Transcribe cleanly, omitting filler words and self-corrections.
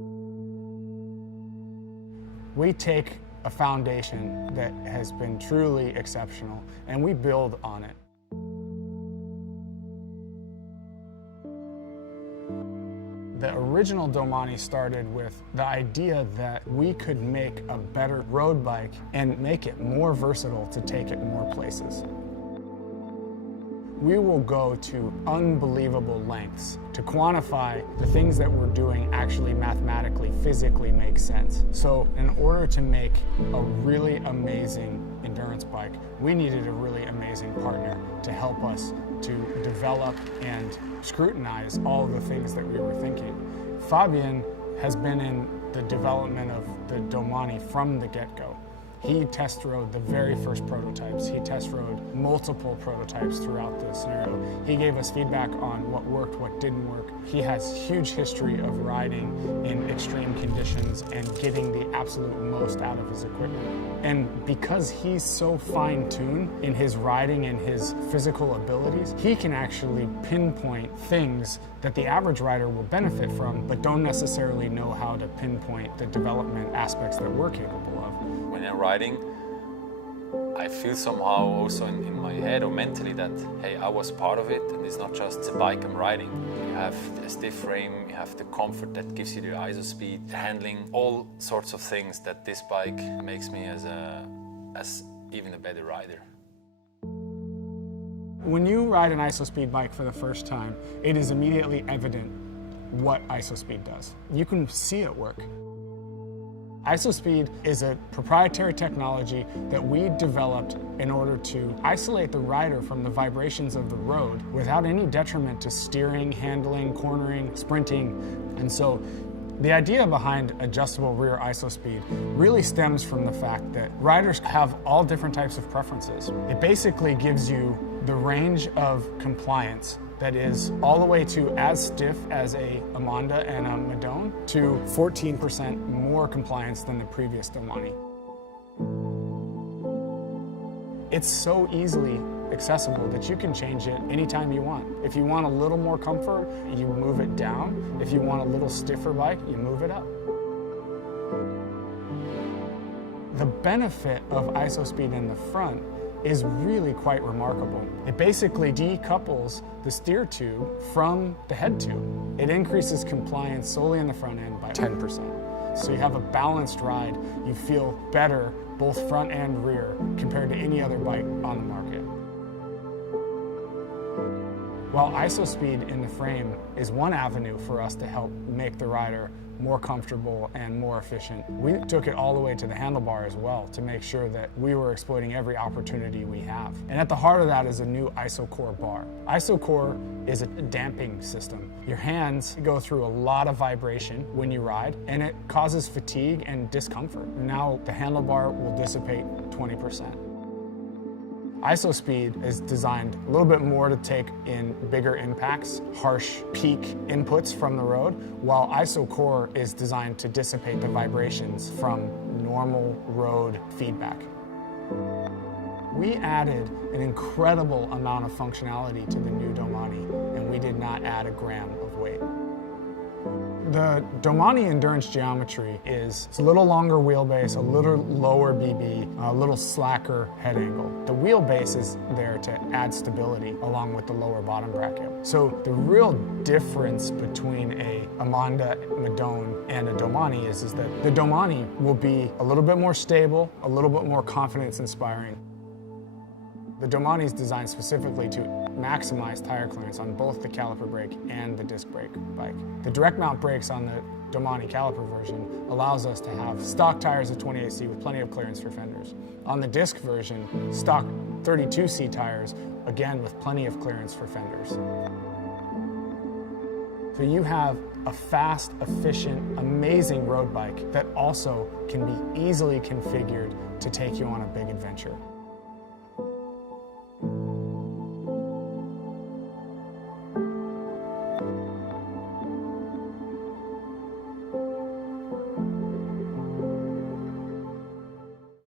We take a foundation that has been truly exceptional and we build on it. The original Domane started with the idea that we could make a better road bike and make it more versatile to take it more places. We will go to unbelievable lengths to quantify the things that we're doing actually mathematically, physically make sense. So in order to make a really amazing endurance bike, we needed a really amazing partner to help us to develop and scrutinize all the things that we were thinking. Fabian has been in the development of the Domane from the get-go. He test rode the very first prototypes. He test rode multiple prototypes throughout the scenario. He gave us feedback on what worked, what didn't work. He has huge history of riding in extreme conditions and getting the absolute most out of his equipment. And because he's so fine-tuned in his riding and his physical abilities, he can actually pinpoint things that the average rider will benefit from, but don't necessarily know how to pinpoint the development aspects that we're capable of. When I'm riding, I feel somehow also in my head or mentally that, hey, I was part of it, and it's not just the bike I'm riding. You have a stiff frame, you have the comfort that gives you the ISO speed, the handling, all sorts of things that this bike makes me as even a better rider. When you ride an ISO-speed bike for the first time, it is immediately evident what ISO-speed does. You can see it work. ISO-speed is a proprietary technology that we developed in order to isolate the rider from the vibrations of the road without any detriment to steering, handling, cornering, sprinting. And so the idea behind adjustable rear ISO-speed really stems from the fact that riders have all different types of preferences. It basically gives you the range of compliance that is all the way to as stiff as a Amanda and a Madone to 14% more compliance than the previous Domane. It's so easily accessible that you can change it anytime you want. If you want a little more comfort, you move it down. If you want a little stiffer bike, you move it up. The benefit of ISO-speed in the front is really quite remarkable. It basically decouples the steer tube from the head tube. It increases compliance solely in the front end by 10%. So you have a balanced ride. You feel better both front and rear compared to any other bike on the market. While ISO-speed in the frame is one avenue for us to help make the rider more comfortable and more efficient, we took it all the way to the handlebar as well to make sure that we were exploiting every opportunity we have. And at the heart of that is a new ISO-core bar. ISO-core is a damping system. Your hands go through a lot of vibration when you ride, and it causes fatigue and discomfort. Now the handlebar will dissipate 20%. ISO-speed is designed a little bit more to take in bigger impacts, harsh peak inputs from the road, while ISO-core is designed to dissipate the vibrations from normal road feedback. We added an incredible amount of functionality to the new Domane, and we did not add a gram of weight. The Domane endurance geometry is a little longer wheelbase, a little lower BB, a little slacker head angle. The wheelbase is there to add stability along with the lower bottom bracket. So the real difference between a Amanda, Madone, and a Domane is that the Domane will be a little bit more stable, a little bit more confidence-inspiring. The Domane is designed specifically to maximize tire clearance on both the caliper brake and the disc brake bike. The direct mount brakes on the Domane caliper version allows us to have stock tires of 28C with plenty of clearance for fenders. On the disc version, stock 32C tires, again with plenty of clearance for fenders. So you have a fast, efficient, amazing road bike that also can be easily configured to take you on a big adventure.